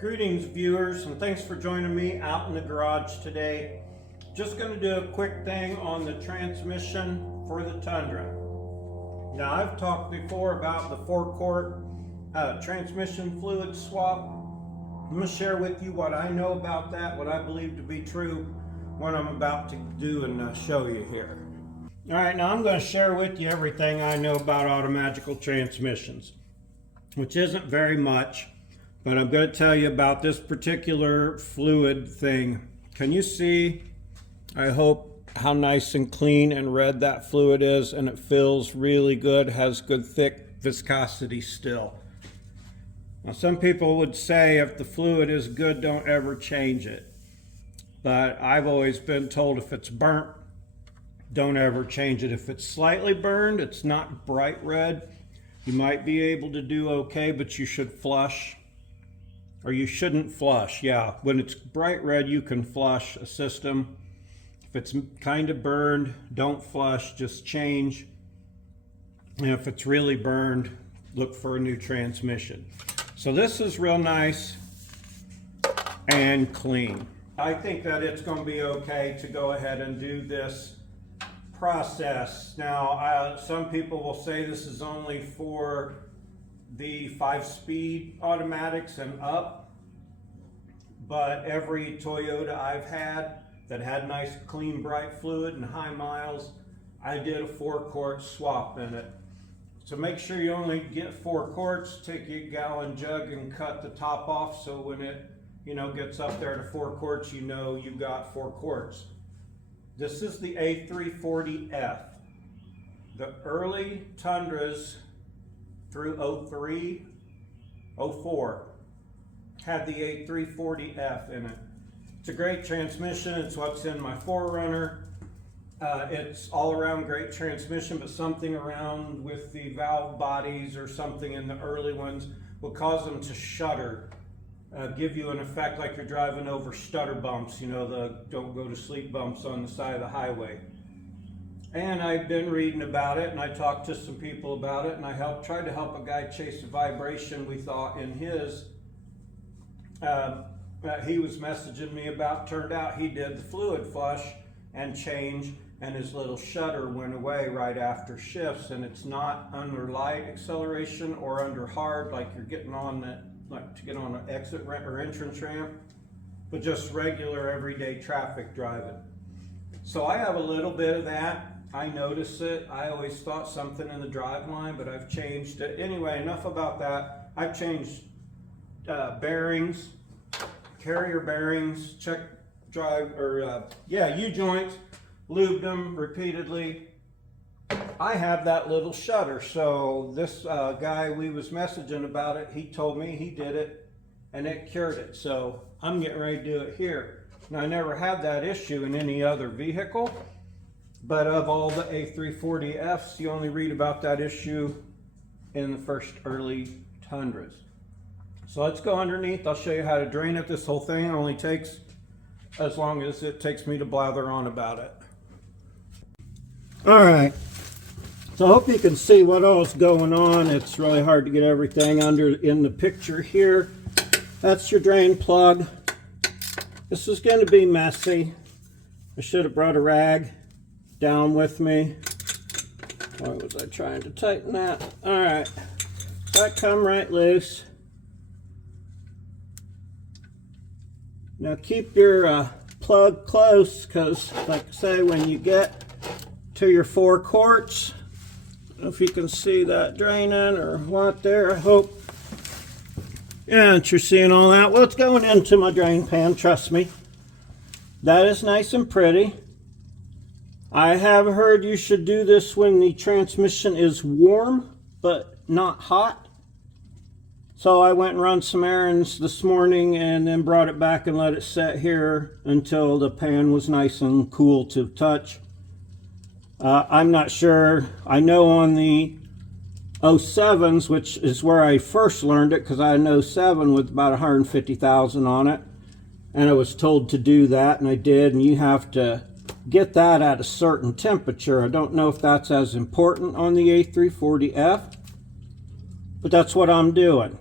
Greetings viewers, and thanks for joining me out in the garage today. Just going to do a quick thing on the transmission for the Tundra. Now I've talked before about the 4-quart transmission fluid swap. I'm going to share with you what I know about that, what I believe to be true, what I'm about to do and show you here. Alright, now I'm going to share with you everything I know about automagical transmissions, which isn't very much. But I'm going to tell you about this particular fluid thing. Can you see, I hope, how nice and clean and red that fluid is, and it feels really good, has good thick viscosity still. Now some people would say if the fluid is good, don't ever change it. But I've always been told if it's burnt, don't ever change it. If it's slightly burned, it's not bright red, you might be able to do okay, but you should flush. Or you shouldn't flush, yeah. When it's bright red, you can flush a system. If it's kind of burned, don't flush, just change. And if it's really burned, look for a new transmission. So this is real nice and clean. I think that it's going to be okay to go ahead and do this process. Now, some people will say this is only for the 5-speed automatics and up, but every Toyota I've had that had nice clean bright fluid and high miles, I did a 4-quart swap in it. So make sure you only get 4 quarts, take your gallon jug and cut the top off, so when it gets up there to 4 quarts, you know you got 4 quarts. This is the A340F. The early Tundras through 03, 04 had the A340F in it. It's a great transmission. It's what's in my 4runner. It's all around great transmission, but something around with the valve bodies or something in the early ones will cause them to shudder, give you an effect like you're driving over stutter bumps, the don't go to sleep bumps on the side of the highway. And I've been reading about it, and I talked to some people about it, and I tried to help a guy chase a vibration we thought in his, he was messaging me about. Turned out he did the fluid flush and change, and his little shudder went away right after shifts, and it's not under light acceleration or under hard like you're getting on that, like to get on an exit or entrance ramp, but just regular everyday traffic driving. So I have a little bit of that. I notice it. I always thought something in the drive line, but I've changed it. Anyway, enough about that. I've changed bearings, carrier bearings, check drive, or U-joints, lubed them repeatedly. I have that little shudder, so this guy we was messaging about it, he told me he did it and it cured it. So I'm getting ready to do it here. Now I never had that issue in any other vehicle, but of all the A340Fs, you only read about that issue in the first early Tundras. So let's go underneath. I'll show you how to drain it. This whole thing only takes as long as it takes me to blather on about it. All right. So I hope you can see what all's going on. It's really hard to get everything under in the picture here. That's your drain plug. This is going to be messy. I should have brought a rag down with me. Why was I trying to tighten that? All right, that come right loose. Now keep your plug close, because like I say, when you get to your 4 quarts, I don't know if you can see that draining or what there, I hope. Yeah, you're seeing all that. Well, it's going into my drain pan, trust me. That is nice and pretty. I have heard you should do this when the transmission is warm, but not hot. So I went and run some errands this morning and then brought it back and let it set here until the pan was nice and cool to touch. I'm not sure. I know on the 07s, which is where I first learned it, because I had an 07 with about 150,000 on it, and I was told to do that, and I did, and you have to get that at a certain temperature. I don't know if that's as important on the A340F, but that's what I'm doing.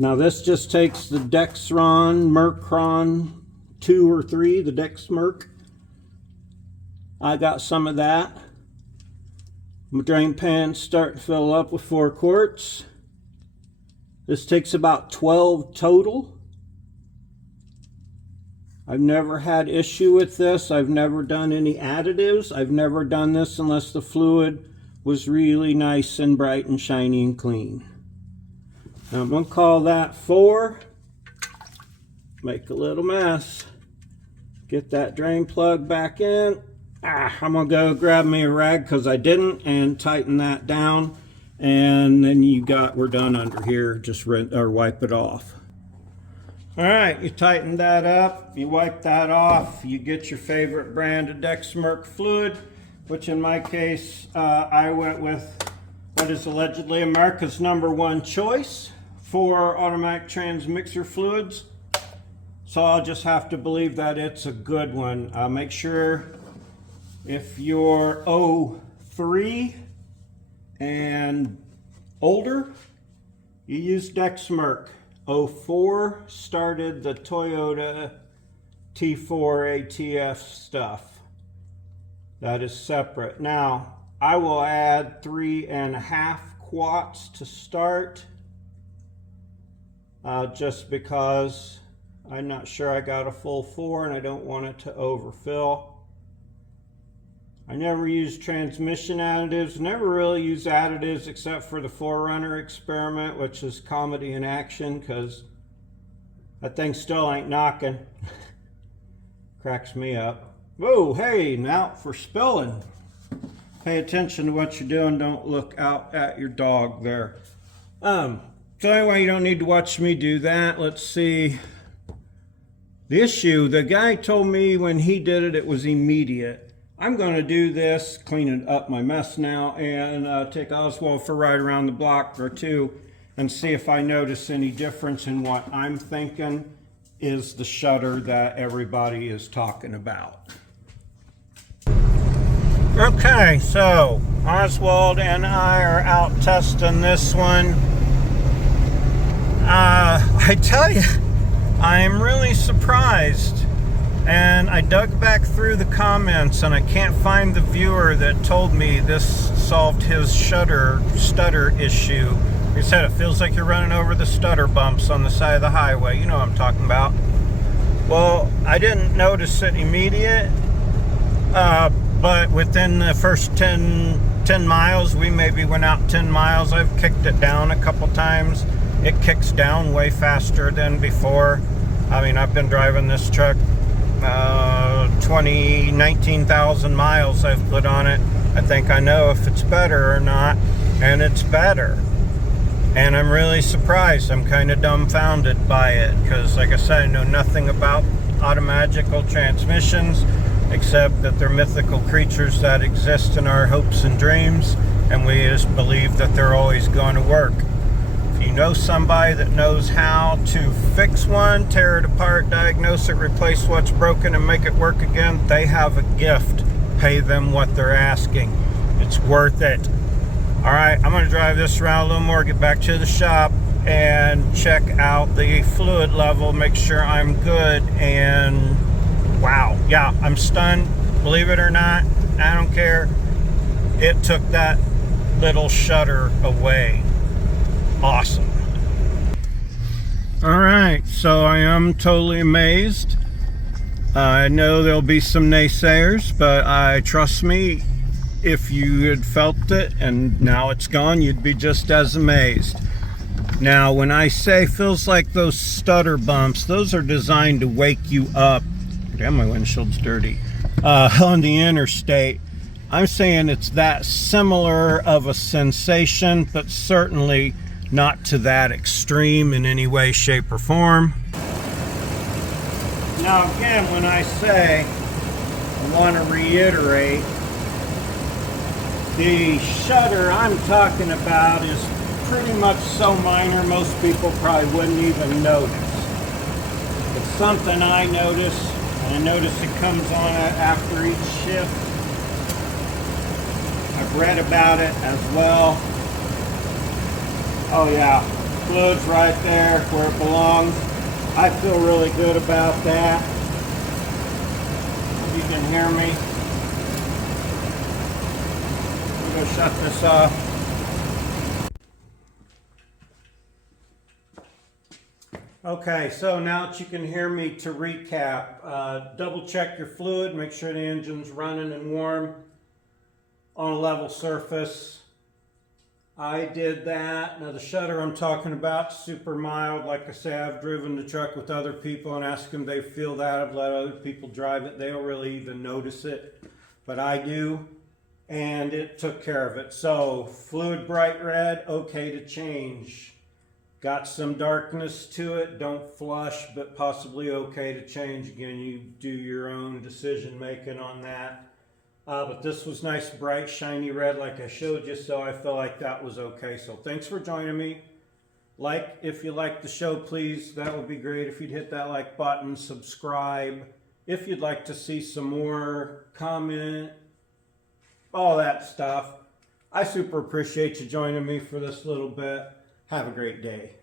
Now this just takes the Dexron, Mercron 2 or 3, the Dex Merc. I got some of that. My drain pan's starting to fill up with 4 quarts. This takes about 12 total. I've never had issue with this. I've never done any additives. I've never done this unless the fluid was really nice and bright and shiny and clean. Now I'm going to call that 4. Make a little mess. Get that drain plug back in. I'm going to go grab me a rag because I didn't, and tighten that down. And then we're done under here. Just wipe it off. All right, you tighten that up, you wipe that off, you get your favorite brand of Dexmerc fluid, which in my case, I went with what is allegedly America's #1 choice for automatic transmixer fluids. So I'll just have to believe that it's a good one. Make sure if you're 03 and older, you use Dexmerc. 04 started the Toyota T4 ATF stuff. That is separate. Now, I will add 3.5 quarts to start, just because I'm not sure I got a full 4 and I don't want it to overfill. I never use transmission additives, never really use additives except for the 4runner experiment, which is comedy in action, because that thing still ain't knocking. Cracks me up. Whoa, hey, now for spilling. Pay attention to what you're doing, don't look out at your dog there. So anyway, you don't need to watch me do that. Let's see. The issue, the guy told me when he did it, it was immediate. I'm going to do this, clean up my mess now, and take Oswald for a ride around the block or two and see if I notice any difference in what I'm thinking is the shutter that everybody is talking about. Okay, so Oswald and I are out testing this one. I tell you, I am really surprised. And I dug back through the comments and I can't find the viewer that told me this solved his stutter issue. He said it feels like you're running over the stutter bumps on the side of the highway. You know what I'm talking about. Well, I didn't notice it immediate, but within the first 10 miles, we maybe went out 10 miles. I've kicked it down a couple times. It kicks down way faster than before. I mean, I've been driving this truck 19,000 miles I've put on it. I think I know if it's better or not, and it's better. And I'm really surprised. I'm kind of dumbfounded by it because, like I said, I know nothing about automagical transmissions except that they're mythical creatures that exist in our hopes and dreams, and we just believe that they're always going to work. If you know somebody that knows how to fix one, tear it apart, diagnose it, replace what's broken, and make it work again, they have a gift. Pay them what they're asking. It's worth it. All right, I'm going to drive this around a little more, get back to the shop, and check out the fluid level, make sure I'm good, and wow, yeah, I'm stunned. Believe it or not, I don't care. It took that little shutter away. Awesome. All right, so I am totally amazed. I know there'll be some naysayers, but trust me, if you had felt it and now it's gone, you'd be just as amazed. Now, when I say feels like those stutter bumps, those are designed to wake you up. Damn, my windshield's dirty. On the interstate. I'm saying it's that similar of a sensation, but certainly not to that extreme in any way, shape, or form. Now again, when I say, I want to reiterate, the shutter I'm talking about is pretty much so minor most people probably wouldn't even notice. It's something I notice, and I notice it comes on after each shift. I've read about it as well. Oh yeah, fluid's right there where it belongs. I feel really good about that. You can hear me. I'm going to shut this off. Okay, so now that you can hear me, to recap, double check your fluid, make sure the engine's running and warm on a level surface. I did that. Now the shudder I'm talking about, super mild. Like I say, I've driven the truck with other people and asked them if they feel that. I've let other people drive it. They don't really even notice it, but I do. And it took care of it. So fluid bright red, okay to change. Got some darkness to it, don't flush, but possibly okay to change. Again, you do your own decision making on that. But this was nice, bright, shiny red like I showed you, so I feel like that was okay. So thanks for joining me. Like, if you like the show, please, that would be great if you'd hit that like button, subscribe. If you'd like to see some more, comment, all that stuff. I super appreciate you joining me for this little bit. Have a great day.